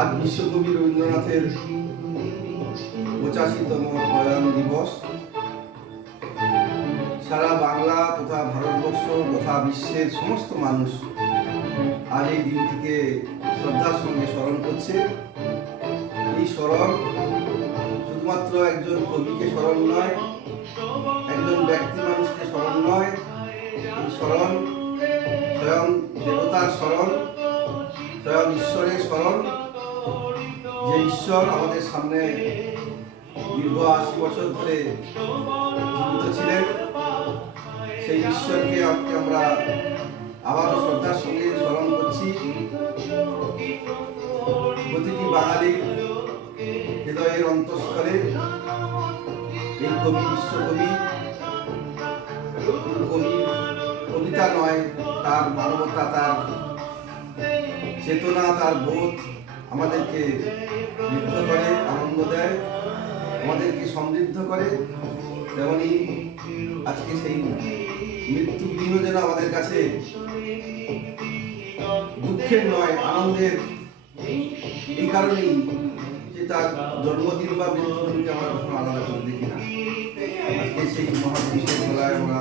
আজ বিশ্বকবি রবীন্দ্রনাথের পঁচাশিতম প্রয়াণ দিবস। সারা বাংলা তথা ভারতবর্ষ তথা বিশ্বের সমস্ত মানুষ আজ এই দিনটিকে শ্রদ্ধার সঙ্গে স্মরণ করছে। এই স্মরণ শুধুমাত্র একজন কবিকে স্মরণ নয়, একজন ব্যক্তি মানুষকে স্মরণ নয়, এই স্মরণ স্বয়ং দেবতার স্মরণ, স্বয়ং ঈশ্বরের স্মরণ যে ঈশ্বর আমাদের সামনে দীর্ঘ আশি বছর ধরে জীবিত ছিলেন, সেই ঈশ্বরকে আজকে আমরা আবারও শ্রদ্ধার সঙ্গে স্মরণ করছি। প্রতিটি বাঙালি হৃদয়ের অন্তঃস্থলে এই কবি, বিশ্বকবি, কবি, কবিতা নয়, তার মানবতা, তার চেতনা, তার বোধ আমাদেরকে মুগ্ধ করে, আনন্দ দেয়, আমাদেরকে সমৃদ্ধ করে, তেমনি আজকে সেই মৃত্যুর দিনও যেন আমাদের কাছে দুঃখের নয়, আনন্দের এই কারণেই যে তার জন্মদিন বা মৃত্যুদিনকে আমরা কখনো আলাদা করে দেখি না। আজকে সেই মহাপুরুষের গলায় আমরা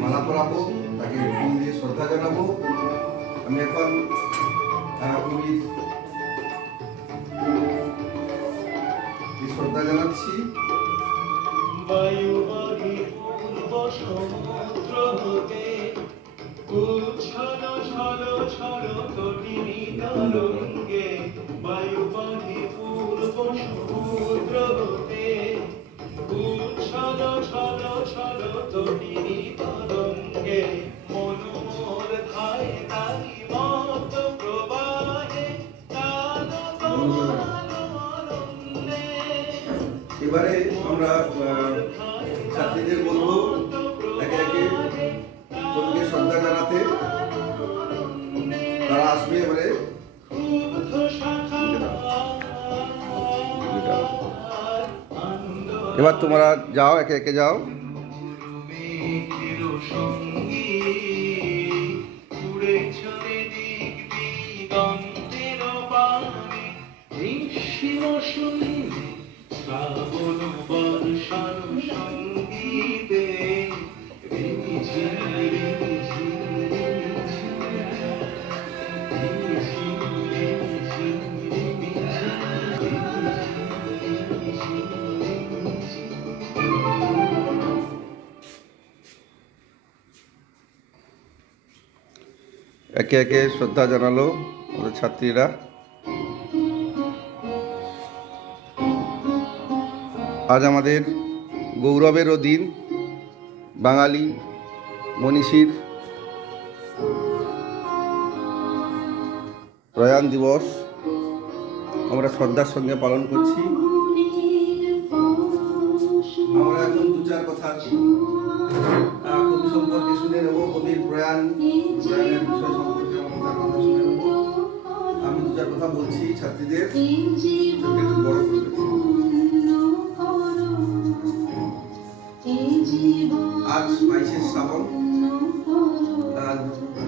মালা পরাবো, তাকে ফুল দিয়ে শ্রদ্ধা জানাব। আমি এখন এই শ্রদ্ধা জানাচ্ছি বায়ুবাহী পূর্ব সমুদ্র হতে উচ্ছল ছল ছল তটিনী তরঙ্গে বায়ুবাহী পূর্ব সমুদ্র হতে উচ্ছল ছল ছল তটিনী এবার তোমরা যাও একে একে যাও। একে একে শ্রদ্ধা জানালো আমাদের ছাত্রীরা। আজ আমাদের গৌরবেরও দিন বাঙালি মনীষীর প্রয়াণ দিবস আমরা শ্রদ্ধার সঙ্গে পালন করছি। আমরা এখন দু চার কথা সম্পর্কে শুনে নেব, কবির প্রয়াণ প্রয়াণের বিষয় সম্পর্কে আমরা কথা শুনে নেব। আমি দু চার কথা বলছি ছাত্রীদের, চোখে একটু বড় করবে আজ বাইশে শ্রাবণ।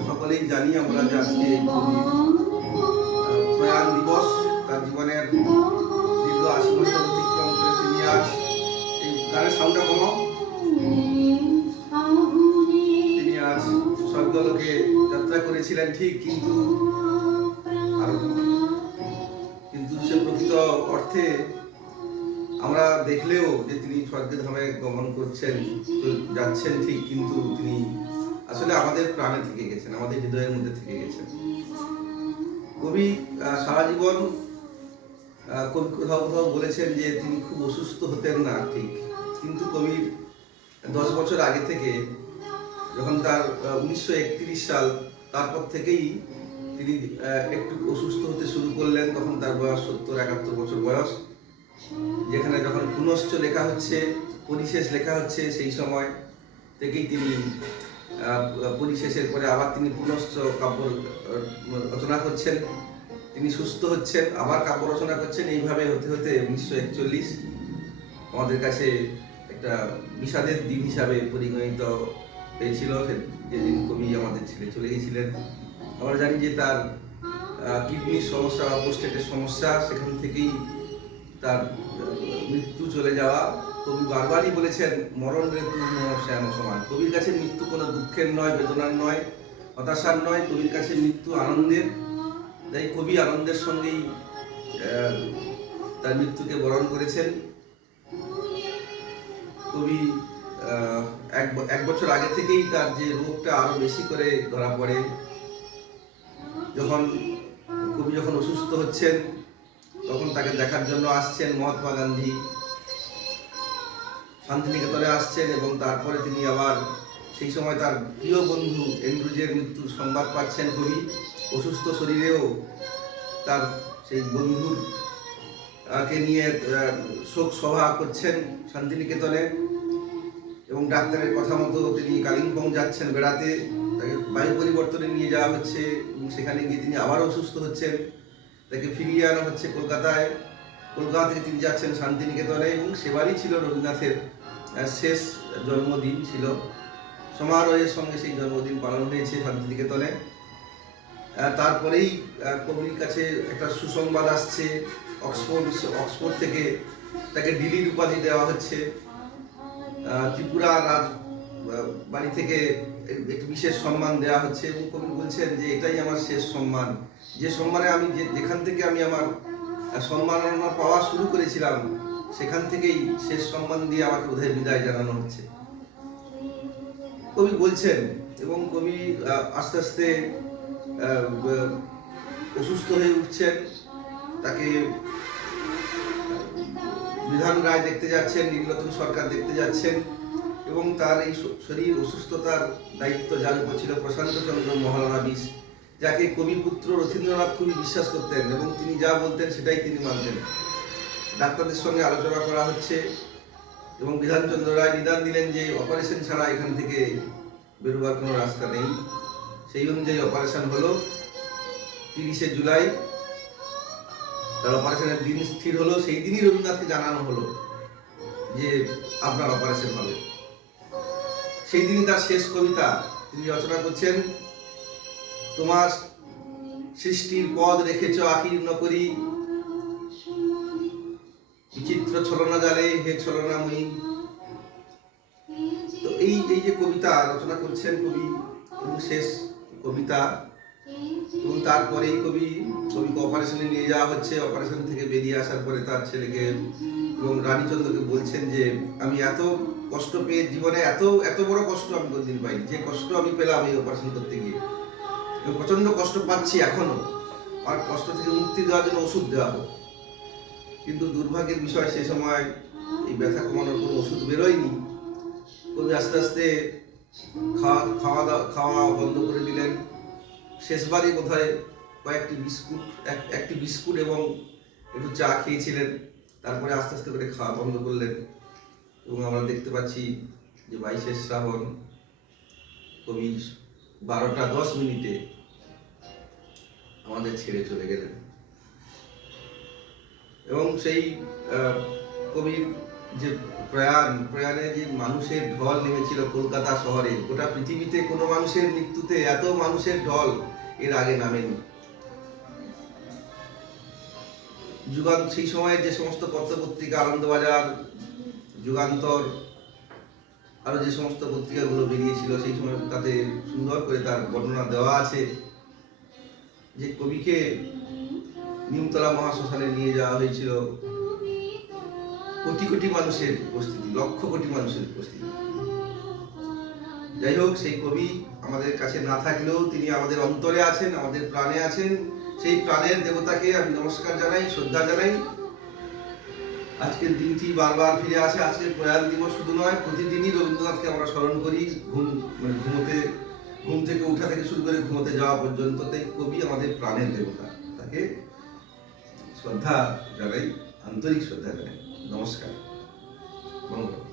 সকলেই জানি আমরা যে আজকে প্রয়াণ দিবস, তার জীবনের দীর্ঘ আশি বছর অতিক্রম করে তিনি আজ এই গানের সাউন্ডটা কমাও। স্বর্গলোকে যাত্রা করেছিলেন ঠিক, কিন্তু কিন্তু সে প্রকৃত অর্থে আমরা দেখলেও যে তিনি স্বর্গের ধামে গমন করছেন যাচ্ছেন ঠিক, কিন্তু তিনি আসলে আমাদের প্রাণে থেকে গেছেন, আমাদের হৃদয়ের মধ্যে থেকে গেছেন। কবি সারা জীবন কোথাও কোথাও বলেছেন যে তিনি খুব অসুস্থ হতেন না ঠিক, কিন্তু কবির দশ বছর আগে থেকে যখন তার উনিশশো একত্রিশ সাল, তারপর থেকেই তিনি একটু অসুস্থ হতে শুরু করলেন, তখন তার বয়স সত্তর একাত্তর বছর বয়স। যেখানে যখন পুনশ্চ লেখা হচ্ছে, পরিশেষ লেখা হচ্ছে সেই সময় থেকেই তিনি পরিশেষের পরে আবার তিনি পুনশ্চ কাব্য রচনা করছেন। তিনি সুস্থ হচ্ছেন, আবার কাব্য রচনা করছেন। এইভাবে হতে হতে উনিশশো একচল্লিশ আমাদের কাছে একটা বিষাদের দিন হিসাবে পরিগণিত হয়েছিল সে- যেদিন কবি আমাদের ছেলে চলে গেছিলেন। আমরা জানি যে তার কিডনির সমস্যা বা প্রোস্টেটের সমস্যা, সেখান থেকেই তার মৃত্যু চলে যাওয়া। কবি বারবারই বলেছেন, মরণ ঋতু শ্যাম সমান। কবির কাছে মৃত্যু কোনো দুঃখের নয়, বেদনার নয়, হতাশার নয়, কবির কাছে মৃত্যু আনন্দের। তাই কবি আনন্দের সঙ্গেই তার মৃত্যুকে বরণ করেছেন। কবি এক এক বছর আগে থেকেই তার যে রোগটা আরও বেশি করে ধরা পড়ে। যখন কবি যখন অসুস্থ হচ্ছেন, তখন তাকে দেখার জন্য আসছেন মহাত্মা গান্ধী। শান্তিনিকেতনে আসছেন এবং তারপরে তিনি আবার সেই সময় তার প্রিয় বন্ধু এন্ড্রুজের মৃত্যুর সংবাদ পাচ্ছেন কবি। অসুস্থ শরীরেও তার সেই বন্ধুর কে নিয়ে শোক সভা করছেন শান্তিনিকেতনে। এবং ডাক্তারের কথা মতো তিনি কালিম্পং যাচ্ছেন বেড়াতে। তাকে বায়ু পরিবর্তনে নিয়ে যাওয়া হচ্ছে এবং সেখানে গিয়ে তিনি আবারও অসুস্থ হচ্ছেন। তাকে ফিরিয়ে আনা হচ্ছে কলকাতায়। কলকাতা থেকে তিনি যাচ্ছেন শান্তিনিকেতনে এবং সেবারই ছিল রবীন্দ্রনাথের শেষ জন্মদিন ছিল। সমারোহের সঙ্গে সেই জন্মদিন পালন হয়েছে শান্তিনিকেতনে। তারপরেই কবির কাছে একটা সুসংবাদ আসছে। অক্সফোর্ড অক্সফোর্ড থেকে তাকে ডিলিট উপাধি দেওয়া হচ্ছে। ত্রিপুরা রাজ বাড়ি থেকে একটি বিশেষ সম্মান দেওয়া হচ্ছে এবং কবি বলছেন যে এটাই আমার শেষ সম্মান। যে সম্মানে আমি যে যেখান থেকে আমি আমার সম্মাননা পাওয়া শুরু করেছিলাম, সেখান থেকেই শেষ সম্মান দিয়ে আমাকে বোধহয় বিদায় জানানো হচ্ছে। কবি বলছেন এবং কবি আস্তে আস্তে অসুস্থ হয়ে উঠছেন, তাকে বিধান রায় দেখতে যাচ্ছেন নীলরতন সরকার দেখতে যাচ্ছেন, এবং তার এই শরীর অসুস্থতার দায়িত্ব যার উপর ছিল প্রশান্ত চন্দ্র মহালানাবিশ যাকে কবিপুত্র রথীন্দ্রনাথ খুবই বিশ্বাস করতেন এবং তিনি যা বলতেন সেটাই তিনি মানতেন। ডাক্তারদের সঙ্গে আলোচনা করা হচ্ছে, এবং বিধানচন্দ্র রায় নিদান দিলেন যে অপারেশন ছাড়া এখান থেকে বেরোবার কোনো রাস্তা নেই। সেই অনুযায়ী অপারেশন হলো তিরিশে জুলাই তার অপারেশনের দিন স্থির হলো, সেই দিনই রবীন্দ্রনাথকে জানানো হলো যে আপনার অপারেশন হবে। সেই দিনই তার শেষ কবিতা তিনি রচনা করছেন, তোমার সৃষ্টির পদ রেখেছ আকীর্ণ করি। বিচিত্র ছলনা জালে হে ছলনাময়ী। তো এই এই যে কবিতা রচনা করছেন কবি এবং শেষ কবিতা এবং তারপরেই কবি কবিকে অপারেশনে নিয়ে যাওয়া হচ্ছে। অপারেশন থেকে বেরিয়ে আসার পরে তার ছেলেকে এবং রানীচন্দ্রকে বলছেন যে, আমি এত কষ্ট পেয়ে জীবনে এত এত বড় কষ্ট আমি কোনদিন পাইনি। যে কষ্ট আমি পেলাম এই অপারেশন করতে গিয়ে। প্রচণ্ড কষ্ট পাচ্ছি এখনও আর কষ্ট থেকে মুক্তি দেওয়ার জন্য ওষুধ দেওয়া হোক। কিন্তু দুর্ভাগ্যের বিষয়, সে সময় এই ব্যথা কমানোর কোনো ওষুধ বেরোয়নি। কবি আস্তে আস্তে খাওয়া খাওয়া দাওয়া, খাওয়া বন্ধ করে দিলেন। শেষবারই বোধহয় কয়েকটি বিস্কুট, এক- একটি বিস্কুট এবং একটু চা খেয়েছিলেন। তারপরে আস্তে আস্তে করে খাওয়া বন্ধ করলেন এবং আমরা দেখতে পাচ্ছি যে বাইশে শ্রাবণ কবি বারোটা দশ মিনিটে আমাদের ছেড়ে চলে গেলেন। এবং সেই কবির যে প্রয়াণ, প্রয়াণে যে মানুষের ঢল নেমেছিল কলকাতা শহরে, গোটা পৃথিবীতে কোনো মানুষের মৃত্যুতে এত মানুষের ঢল এর আগে নামেনি। যুগান, সেই সময়ের যে সমস্ত পত্রপত্রিকা আনন্দবাজার, যুগান্তর, আরও যে সমস্ত পত্রিকাগুলো বেরিয়েছিল, সেই সময় তাতে সুন্দর করে তার বর্ণনা দেওয়া আছে। যে কবিকে নিমতলা মহাশ্মশানে নিয়ে যাওয়া হয়েছিল। কোটি কোটি মানুষের উপস্থিতি, লক্ষ কোটি মানুষের উপস্থিতি। যাই হোক, সেই কবি আমাদের কাছে না থাকলেও তিনি আমাদের অন্তরে আছেন, আমাদের প্রাণে আছেন। সেই প্রাণের দেবতাকে আমি নমস্কার জানাই, শ্রদ্ধা জানাই। আজকের দিনটি বারবার ফিরে আসে, আজকের প্রয়াণ দিবস শুধু নয়, প্রতিদিনই রবীন্দ্রনাথকে আমরা স্মরণ করি, ঘুম মানে ঘুমোতে, ঘুম থেকে উঠা থেকে শুরু করে ঘুমোতে যাওয়া পর্যন্ত তাই কবি আমাদের প্রাণের দেবতা। তাকে শ্রদ্ধা জানাই, আন্তরিক শ্রদ্ধা জানাই। নমস্কার। মঙ্গল।